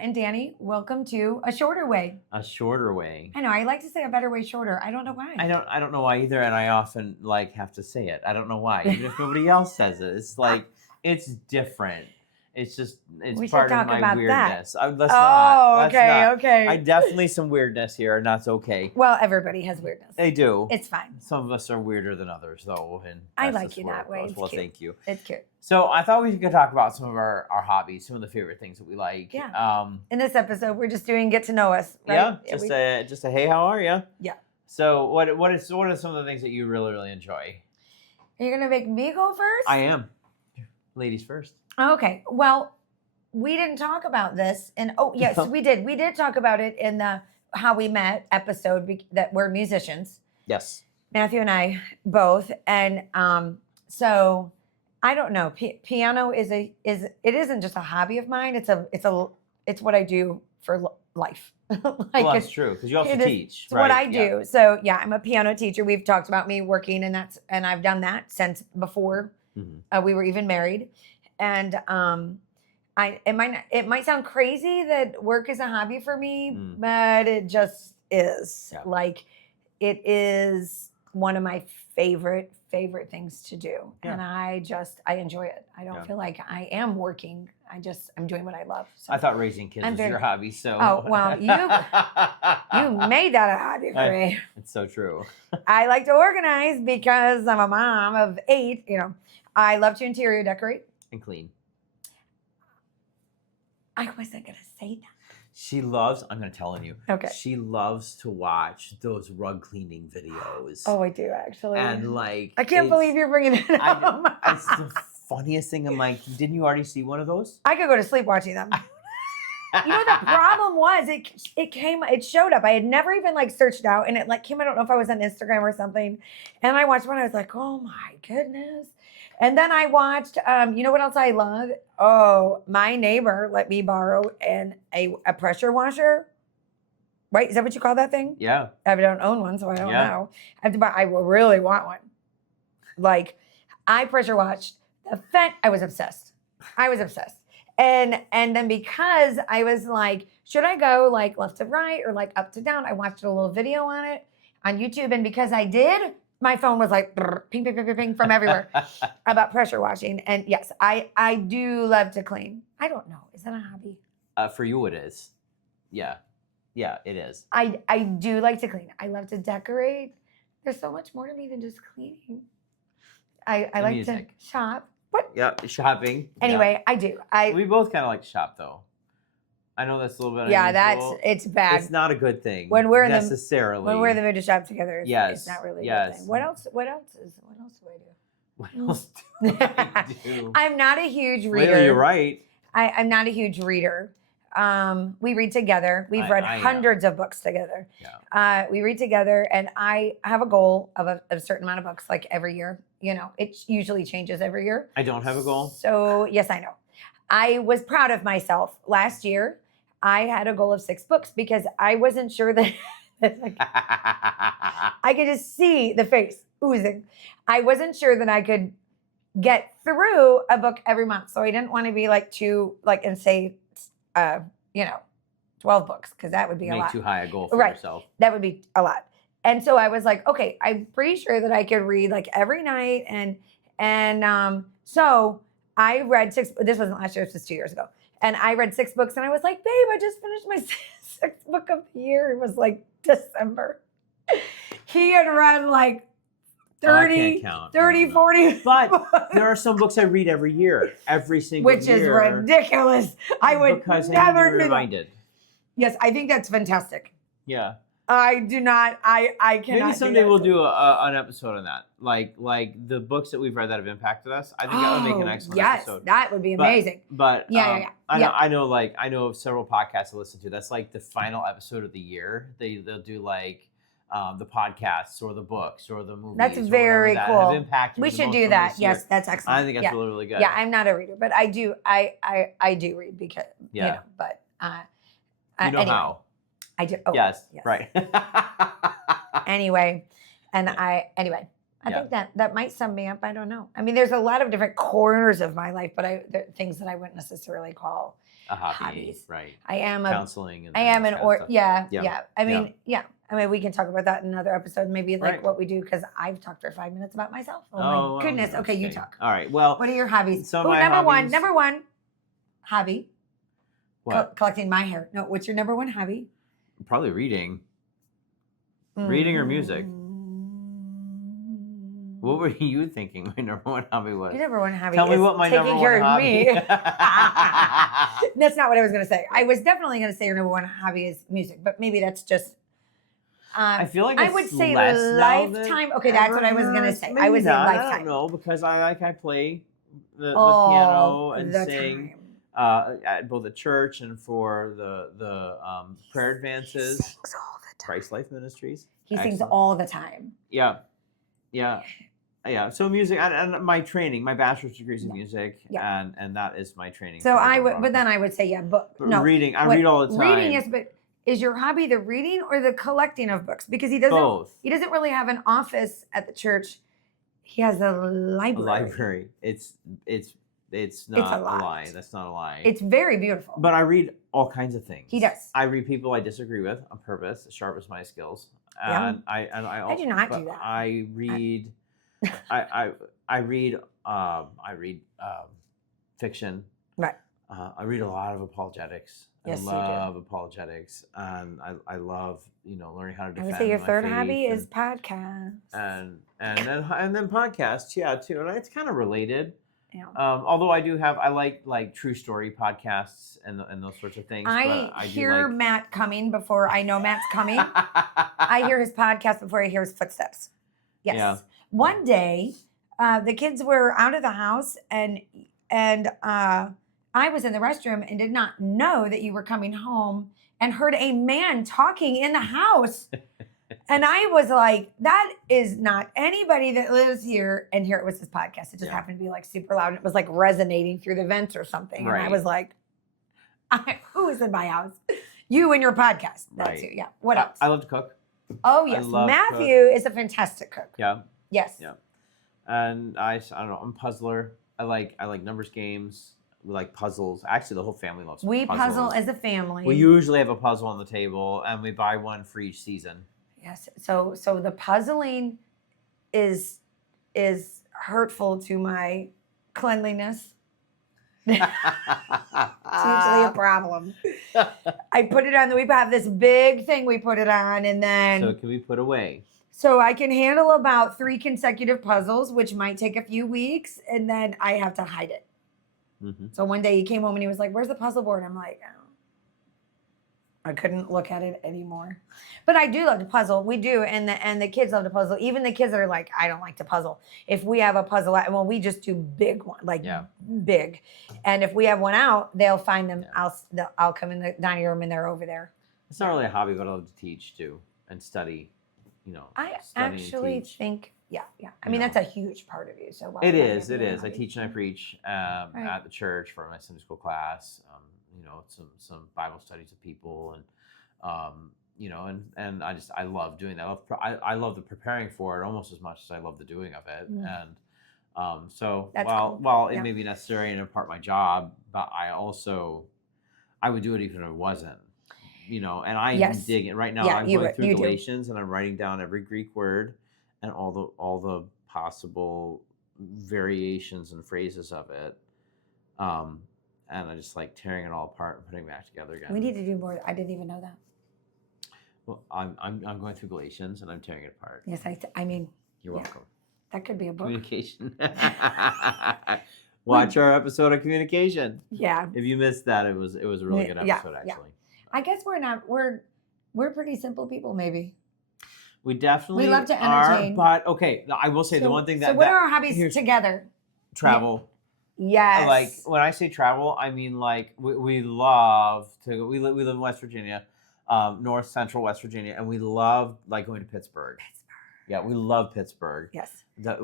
and Danny. Welcome to A Shorter Way. A shorter way. I know, I like to say a better way shorter. I don't know why. I don't know why either, and I often have to say it. I don't know why, even if nobody else says it. It's like it's different. It's part of my weirdness. Let's not. Okay. I definitely some weirdness here, and that's okay. Well, everybody has weirdness. They do. It's fine. Some of us are weirder than others, though, and I like you that way. Well, thank you. It's cute. So I thought we could talk about some of our hobbies, some of the favorite things that we like. Yeah. In this episode, we're just doing get to know us. Right? Yeah. Just a hey, how are you? Yeah. So what are some of the things that you really enjoy? Are you gonna make me go first? I am. Ladies first. Okay. Well, we didn't talk about this, and yes, we did. We did talk about it in the How We Met episode that we're musicians. Yes. Matthew and I both, and so I don't know. Piano it isn't just a hobby of mine. It's what I do for life. Well, that's true because you also teach. It's what I do. So yeah, I'm a piano teacher. We've talked about me working, and I've done that since before we were even married, and it might sound crazy that work is a hobby for me, but it just is. Yeah. Like it is one of my favorite things to do. Yeah. And I enjoy it. I don't feel like I am working. I'm doing what I love. So I thought raising kids was your hobby. So well, you made that a hobby for me. It's so true. I like to organize because I'm a mom of 8. I love to interior decorate and clean. I wasn't gonna say that. She loves, I'm going to tell you. Okay. She loves to watch those rug cleaning videos. Oh, I do actually. And I can't believe you're bringing it up. It's the funniest thing. I'm like, didn't you already see one of those? I could go to sleep watching them. The problem was it showed up. I had never even searched out, and it came. I don't know if I was on Instagram or something. And I watched one. I was like, oh my goodness. And then I watched, you know what else I love? Oh, my neighbor let me borrow a pressure washer. Right? Is that what you call that thing? Yeah. I don't own one, so I don't know. I really want one. I pressure washed the vent. I was obsessed. And then because I was like, should I go left to right or up to down? I watched a little video on it on YouTube. And because I did, my phone was ping, ping, ping, ping, ping from everywhere about pressure washing. And yes, I do love to clean. I don't know. Is that a hobby? For you, it is. Yeah. Yeah, it is. I do like to clean. I love to decorate. There's so much more to me than just cleaning. I like to shop. What? Yeah, shopping. Anyway, I do. We both kind of like to shop, though. I know that's a little bit unusual. It's bad. It's not a good thing when we're necessarily. When we're in the mood to shop together. It's not really a good thing. What else do I do? What else do I do? I'm not a huge reader. Well, you're right. I'm not a huge reader. We read together. We've read hundreds of books together. Yeah. We read together, and I have a goal of a certain amount of books every year. It usually changes every year. I don't have a goal. So yes, I know. I was proud of myself. Last year, I had a goal of 6 books because I wasn't sure that I could just see the face oozing. I wasn't sure that I could get through a book every month. So I didn't want to be and say 12 books because that would be a lot. Make too high a goal for yourself. That would be a lot. And so I was like, okay, I'm pretty sure that I could read every night. And so I read 6, this wasn't last year, this was 2 years ago. And I read 6 books and I was like, babe, I just finished my 6th book of the year. It was December. He had read 30, 40. But there are some books I read every year, every single year. Which is ridiculous. I would never be reminded. Yes, I think that's fantastic. Yeah. I do not. I cannot. Maybe someday we'll do an episode on that, like the books that we've read that have impacted us. I think that would make an excellent episode. Yes, that would be amazing. But I know of several podcasts to listen to. That's the final episode of the year. They'll do the podcasts or the books or the movies. That's very cool. Have impacted we should do that. Yes, that's excellent. I think that's really, really good. Yeah, I'm not a reader, but I do. I do read because But anyway. How. I do. Oh, yes. Right. Anyway, I think that might sum me up. I don't know. I mean, there's a lot of different corners of my life, but they're things that I wouldn't necessarily call a hobby, hobbies. right? I am Counseling. I am an yeah. I mean, I mean, we can talk about that in another episode, maybe like Right. what we do, because I've talked for 5 minutes about myself. Oh well, my goodness. you know, Okay, you talk. All right. Well, What are your hobbies? So Oh, my number one hobby. What? Collecting my hair. No, what's your number one hobby? Probably reading. Reading or music? What were you thinking my number one hobby was? Your number one hobby Tell me is what my taking number care one of me. hobby. That's not what I was going to say. I was definitely going to say your number one hobby is music, but maybe that's just. I feel like I it's would say less lifetime. Okay, that's what I was going to say. I would say lifetime. I don't know, because I play the piano and sing both at church and for the prayer advances. He sings all the time. Christ Life Ministries. He sings all the time. Yeah. So music and my training, my bachelor's degree is in music, and that is my training. So but then I would say but no, reading. I read all the time. Reading is your hobby the reading or the collecting of books? Because he doesn't. Both. He doesn't really have an office at the church. He has a library. A library. It's not a lie. That's not a lie. It's very beautiful. But I read all kinds of things. He does. I read people I disagree with on purpose. It sharpens my skills. And I also do not do that. I read. I read fiction. Right. I read a lot of apologetics. Yes, I love apologetics, and I love learning how to defend. I would say your third faith hobby is podcasts. And then podcasts, too, and it's kind of related. Yeah. Although I like true story podcasts and those sorts of things. I hear Matt coming before I know Matt's coming. I hear his podcast before I hear his footsteps. Yes. Yeah. One day, the kids were out of the house and I was in the restroom and did not know that you were coming home and heard a man talking in the house. And I was like, that is not anybody that lives here. And here it was his podcast. It just happened to be like super loud. And it was like resonating through the vents or something. Right. And I was like, who is in my house? You and your podcast. That's you. Yeah. What else? I love to cook. Oh, yes. Matthew is a fantastic cook. Yeah. Yes. Yeah. And I don't know, I'm a puzzler. I like numbers games. We like puzzles. Actually, the whole family loves puzzles. We puzzle as a family. We usually have a puzzle on the table, and we buy one for each season. Yes. So the puzzling is hurtful to my cleanliness. It's usually a problem. I put it on. We have this big thing we put it on, and then. So it can be put away. So I can handle about 3 consecutive puzzles, which might take a few weeks, and then I have to hide it. Mm-hmm. So one day he came home and he was like, "Where's the puzzle board?" I'm like, "Oh." I couldn't look at it anymore. But I do love to puzzle. We do, and the kids love to puzzle. Even the kids that are like, "I don't like to puzzle." If we have a puzzle, we just do big one, big. And if we have one out, they'll find them. Yeah. I'll come in the dining room and they're over there. It's not really a hobby, but I love to teach too and study. I actually think, I mean, that's a huge part of you. So it is. I teach and I preach at the church for my Sunday school class. Some Bible studies with people, and I love doing that. I love the preparing for it almost as much as I love the doing of it. Mm. And so while it may be necessary and a part of my job, but I would do it even if it wasn't. And I dig it right now. I'm going through Galatians and I'm writing down every Greek word and all the possible variations and phrases of it. And I just like tearing it all apart and putting it back together again. We need to do more. I didn't even know that. Well, I'm going through Galatians and I'm tearing it apart. Yes, I mean. You're welcome. That could be a book. Communication. Watch our episode of communication. Yeah. If you missed that, it was a really good episode actually. Yeah. I guess we're pretty simple people, maybe. We definitely love to entertain. But okay, I will say the one thing that. So what are our hobbies together? Travel. Yes. Like when I say travel, I mean like we love to. We live in West Virginia, north central West Virginia, and we love like going to Pittsburgh. Yeah, we love Pittsburgh. Yes.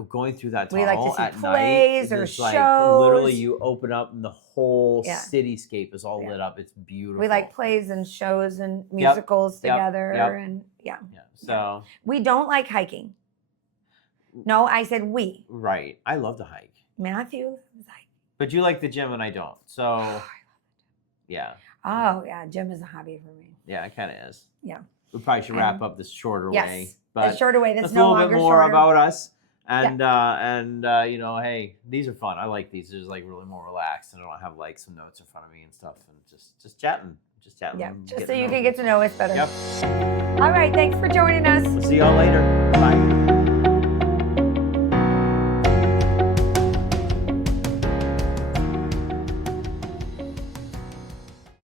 Going through that tunnel we like to see at plays night or is shows. Like literally, you open up and the whole cityscape is all lit up. It's beautiful. We like plays and shows and musicals together, and So we don't like hiking. No, I said we. Right. I love to hike. Matthew loves hiking. But you like the gym and I don't. So Yeah. Oh yeah, gym is a hobby for me. Yeah, it kind of is. Yeah. We probably should wrap up this shorter way. Yes, But the shorter way. That's just a no little bit longer more shorter. about us. And you know, hey, these are fun. I like these. They're just like really more relaxed, and I don't have like some notes in front of me and stuff, and just chatting. Yeah, just so you can get to know us better. Yep. All right, thanks for joining us. See y'all later. Bye.